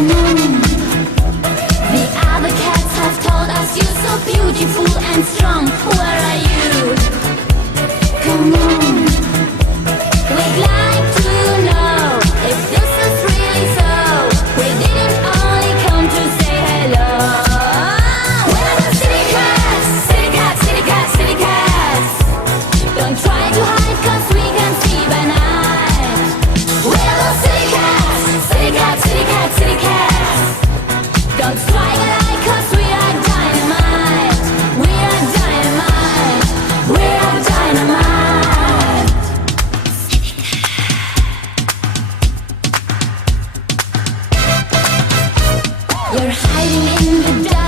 come on. The other cats have told us you're so beautiful and strong. Where are you? Come on. We'd like to know if this is really so. We didn't only come to say hello. We're the city cats, city cats, city cats, city cats. Don't try to hide 'cause we can see by night. We're the city cats, city cats, city cats, city cats. Don't strike a light 'cause we are dynamite. We are dynamite. We are dynamite. You're hiding in the dark.